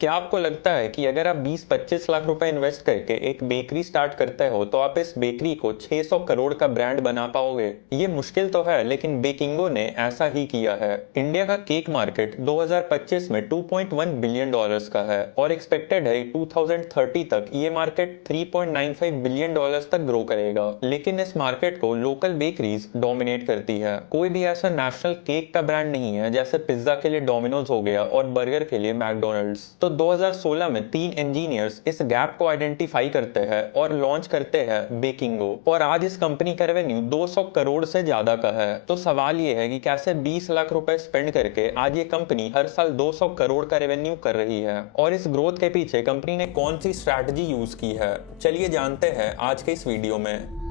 क्या आपको लगता है कि अगर आप 20-25 लाख रुपए इन्वेस्ट करके एक बेकरी स्टार्ट करते हो तो आप इस बेकरी को 600 करोड़ का ब्रांड बना पाओगे? ये मुश्किल तो है, लेकिन बेकिंगो ने ऐसा ही किया है। इंडिया का केक मार्केट 2025 में 2.1 बिलियन डॉलर्स का है और एक्सपेक्टेड है 2030 तक ये मार्केट 3.95 बिलियन डॉलर्स तक ग्रो करेगा। लेकिन इस मार्केट को लोकल बेकरीज डोमिनेट करती है। कोई भी ऐसा नेशनल केक का ब्रांड नहीं है, जैसे पिज्जा के लिए डोमिनोज हो गया और बर्गर के लिए मैकडोनल्ड्स। तो 2016 में 3 इंजीनियर्स इस गैप को आइडेंटिफाई करते हैं और लॉन्च करते हैं बेकिंगो, और आज इस कंपनी का रेवेन्यू 200 करोड़ से ज्यादा का है। तो सवाल ये है कि कैसे 20 लाख रुपए स्पेंड करके आज ये कंपनी हर साल 200 करोड़ का रेवेन्यू कर रही है, और इस ग्रोथ के पीछे कंपनी ने कौन सी स्ट्रैटेजी यूज की है, चलिए जानते हैं आज के इस वीडियो में।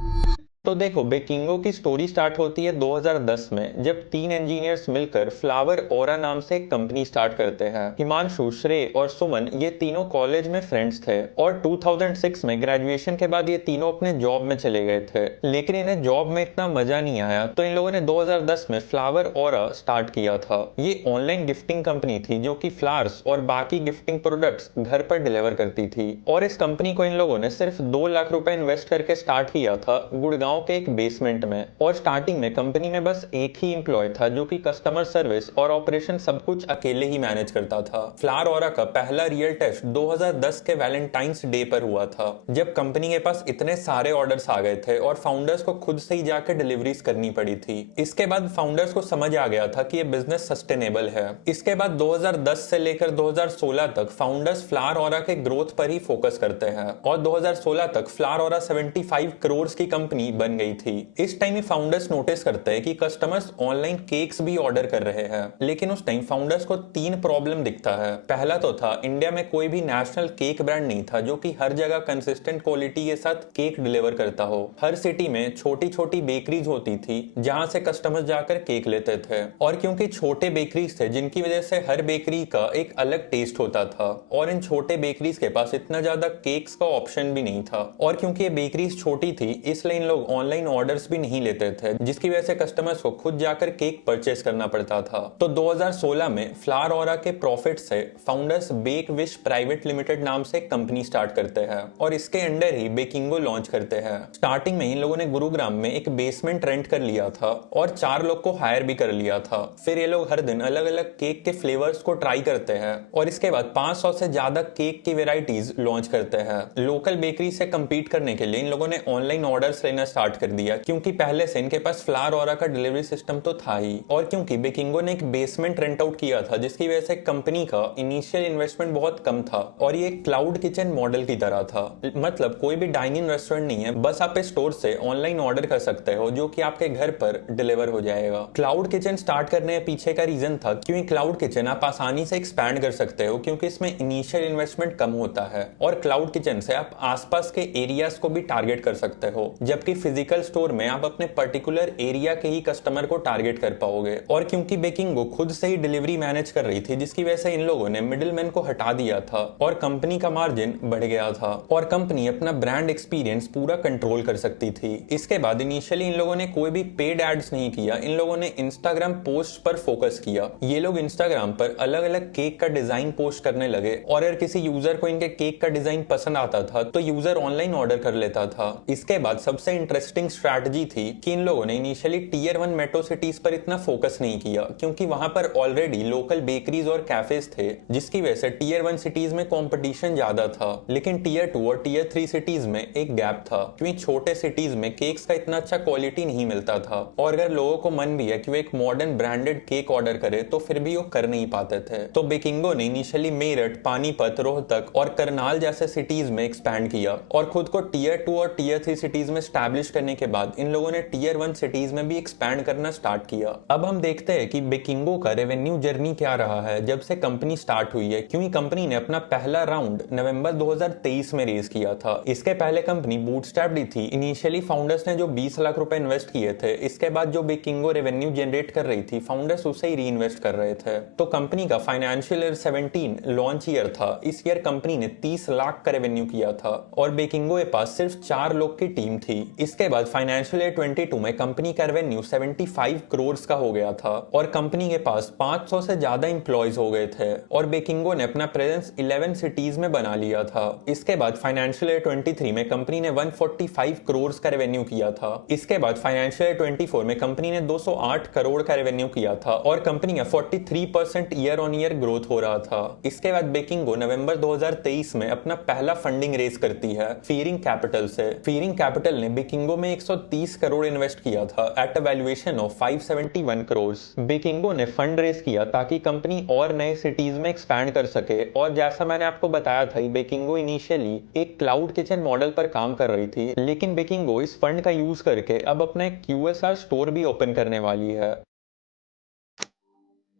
तो देखो, बेकिंगो की स्टोरी स्टार्ट होती है 2010 में, जब 3 इंजीनियर्स मिलकर फ्लावर ओरा नाम से एक कंपनी स्टार्ट करते हैं। हिमांशु, श्रेय और सुमन ये तीनों कॉलेज में फ्रेंड्स थे और 2006 में ग्रेजुएशन के बाद ये तीनों अपने जॉब में चले गए थे। लेकिन इन्हें जॉब में इतना मजा नहीं आया, तो इन लोगों ने 2010 में फ्लावर ओरा स्टार्ट किया था। ये ऑनलाइन गिफ्टिंग कंपनी थी जो कि फ्लावर्स और बाकी गिफ्टिंग प्रोडक्ट्स घर पर डिलीवर करती थी। और इस कंपनी को इन लोगों ने सिर्फ 2 लाख रुपए इन्वेस्ट करके स्टार्ट किया था गुड़गांव के एक बेसमेंट में। और स्टार्टिंग में कंपनी में बस एक ही एम्प्लॉय था जो कि कस्टमर सर्विस और ऑपरेशन सब कुछ अकेले ही मैनेज करता था। फ्लावर ओरा का पहला रियल टेस्ट 2010 के वैलेंटाइंस डे पर हुआ था, जब कंपनी के पास इतने सारे ऑर्डर्स आ गए थे और फाउंडर्स को खुद से ही जाकर डिलीवरीज करनी पड़ी थी। इसके बाद फाउंडर्स को समझ आ गया था कि ये बिजनेस सस्टेनेबल है। इसके बाद 2010 से लेकर 2016 तक फाउंडर्स फ्लावर ओरा के ग्रोथ पर ही फोकस करते हैं और 2016 तक फ्लावर ओरा 75 करोड़ की कंपनी बन गई थी। इस टाइम फाउंडर्स नोटिस करते हैं कि कस्टमर्स ऑनलाइन केक्स भी ऑर्डर कर रहे हैं, लेकिन उस टाइम फाउंडर्स को 3 प्रॉब्लम दिखता है। पहला तो था, इंडिया में कोई भी नेशनल केक ब्रांड नहीं था जो कि हर जगह कंसिस्टेंट क्वालिटी के साथ केक डिलीवर करता हो। हर सिटी में छोटी छोटी बेकरीज होती थी जहां से कस्टमर्स जाकर केक लेते थे, और क्योंकि छोटे बेकरीज थे जिनकी वजह से हर बेकरी का एक अलग टेस्ट होता था, और इन छोटे बेकरीज के पास इतना ज्यादा केक्स का ऑप्शन भी नहीं था। और क्योंकि ये बेकरीज छोटी थी, इसलिए इन लोग ऑनलाइन ऑर्डर्स भी नहीं लेते थे, जिसकी वजह से कस्टमर्स को खुद जाकर केक परचेस करना पड़ता था। तो 2016 में फ्लावर ओरा के प्रॉफिट से फाउंडर्स बेक विश प्राइवेट लिमिटेड नाम से एक कंपनी स्टार्ट करते हैं और इसके अंडर ही बेकिंगो लॉन्च करते हैं। स्टार्टिंग में इन लोगों ने गुरुग्राम में एक बेसमेंट रेंट कर लिया था और 4 लोग को हायर भी कर लिया था। फिर ये लोग हर दिन अलग अलग केक के फ्लेवर्स को ट्राई करते हैं और इसके बाद 500 से ज्यादा केक की वेराइटीज लॉन्च करते हैं। लोकल बेकरी से कंपीट करने के लिए इन लोगों ने ऑनलाइन ऑर्डर्स लेना स्टार्ट कर दिया, क्योंकि पहले से इनके पास फ्लावर ओरा का डिलीवरी सिस्टम तो था ही, और क्योंकि बेकिंगो ने एक बेसमेंट रेंट आउट किया था, जिसकी वजह से कंपनी का इनिशियल इन्वेस्टमेंट बहुत कम था और ये क्लाउड किचन मॉडल की तरह था। मतलब कोई भी डाइन इन रेस्टोरेंट नहीं है, बस आप स्टोर से ऑनलाइन ऑर्डर कर सकते हो जो कि आपके घर पर डिलीवर हो जाएगा। क्लाउड किचन स्टार्ट करने के पीछे का रीजन था क्योंकि क्लाउड किचन आप आसानी से एक्सपैंड कर सकते हो, क्योंकि इसमें इनिशियल इन्वेस्टमेंट कम होता है, और क्लाउड किचन से आप आसपास के एरियाज को भी टारगेट कर सकते हो, जबकि फिजिकल स्टोर में आप अपने पर्टिकुलर एरिया के ही कस्टमर को टारगेट कर पाओगे। और क्योंकि बेकिंगो खुद से ही डिलीवरी मैनेज कर रही थी, जिसकी वजह से इन लोगों ने मिडिलमैन को हटा दिया था और कंपनी का मार्जिन बढ़ गया था और कंपनी अपना ब्रांड एक्सपीरियंस पूरा कंट्रोल कर सकती थी। इसके बाद इनिशियली इन लोगों ने कोई भी पेड एड्स नहीं किया, इन लोगों ने इंस्टाग्राम पोस्ट पर फोकस किया। ये लोग इंस्टाग्राम पर अलग अलग केक का डिजाइन पोस्ट करने लगे, और अगर किसी यूजर को इनके केक का डिजाइन पसंद आता था तो यूजर ऑनलाइन ऑर्डर कर लेता था। इसके बाद सबसे इंटरेस्टिंग स्ट्रैटेजी थी कि इन लोगों ने इनिशियली टियर 1 मेट्रो सिटीज पर इतना फोकस नहीं किया, क्योंकि वहां पर ऑलरेडी लोकल बेकरीज और कैफेज थे, जिसकी वजह से टियर 1 सिटीज में कंपटीशन ज्यादा था। लेकिन टियर 2 और टियर 3 सिटीज में एक गैप था, क्योंकि छोटे सिटीज में केक्स का इतना अच्छा क्वालिटी नहीं मिलता था, और अगर लोगों को मन भी है कि वो एक मॉडर्न ब्रांडेड केक ऑर्डर करे तो फिर भी वो कर नहीं पाते थे। तो बेकिंगो ने इनिशियली मेरठ, पानीपत, रोहतक और करनाल जैसे सिटीज में एक्सपैंड किया, और खुद को टियर 2 और टियर 3 सिटीज में स्टैब्लिश करने के बाद इन लोगों ने टियर 1 सिटीज में भी एक्सपैंड करना स्टार्ट किया। अब हम देखते हैं कि बेकिंगो का रेवेन्यू जर्नी क्या रहा है जब से कंपनी स्टार्ट हुई है, क्योंकि कंपनी ने अपना पहला राउंड नवंबर 2023 में रेज किया था। इसके पहले कंपनी बूटस्ट्रैप्ड ही थी। इनिशियली फाउंडर्स ने जो 20 लाख रुपए इन्वेस्ट किए थे, इसके बाद जो बेकिंगो रेवेन्यू जनरेट कर रही थी, फाउंडर्स उसे ही री इन्वेस्ट कर रहे थे। तो कंपनी का फाइनेंशियल ईयर 17 लॉन्च ईयर था। इस ईयर कंपनी ने 30 लाख का रेवेन्यू किया था और बेकिंगो के पास सिर्फ 4 लोग की टीम थी। इस इसके बाद फाइनेंशियल ईयर 22 में कंपनी का रेवेन्यू 75 करोड़ का हो गया था और कंपनी के पास 500 से ज्यादा इंप्लॉयज हो गए थे और बेकिंगो ने अपना प्रेजेंस 11 सिटीज में बना लिया था। इसके बाद फाइनेंशियल ईयर 23 में कंपनी ने 145 करोड़ का रेवेन्यू किया था। इसके बाद फाइनेंशियल ईयर 24 में कंपनी ने 208 करोड़ का रेवेन्यू किया था और कंपनी का 43% ईयर ऑन ईयर ग्रोथ हो रहा था। इसके बाद बेकिंगो नवंबर 2023 में अपना पहला फंडिंग रेज करती है फीरिंग कैपिटल से। फीरिंग कैपिटल ने बेकिंगो में 130 करोड़ इन्वेस्ट किया था at a valuation of 571 crore. Bakingo ने फंड रेज किया ताकि कंपनी और नए सिटीज में एक्सपैंड कर सके और जैसा मैंने आपको बताया था बेकिंगो इनिशियली एक क्लाउड किचन मॉडल पर काम कर रही थी, लेकिन बेकिंगो इस फंड का यूज करके अब अपना एक QSR स्टोर भी ओपन करने वाली है।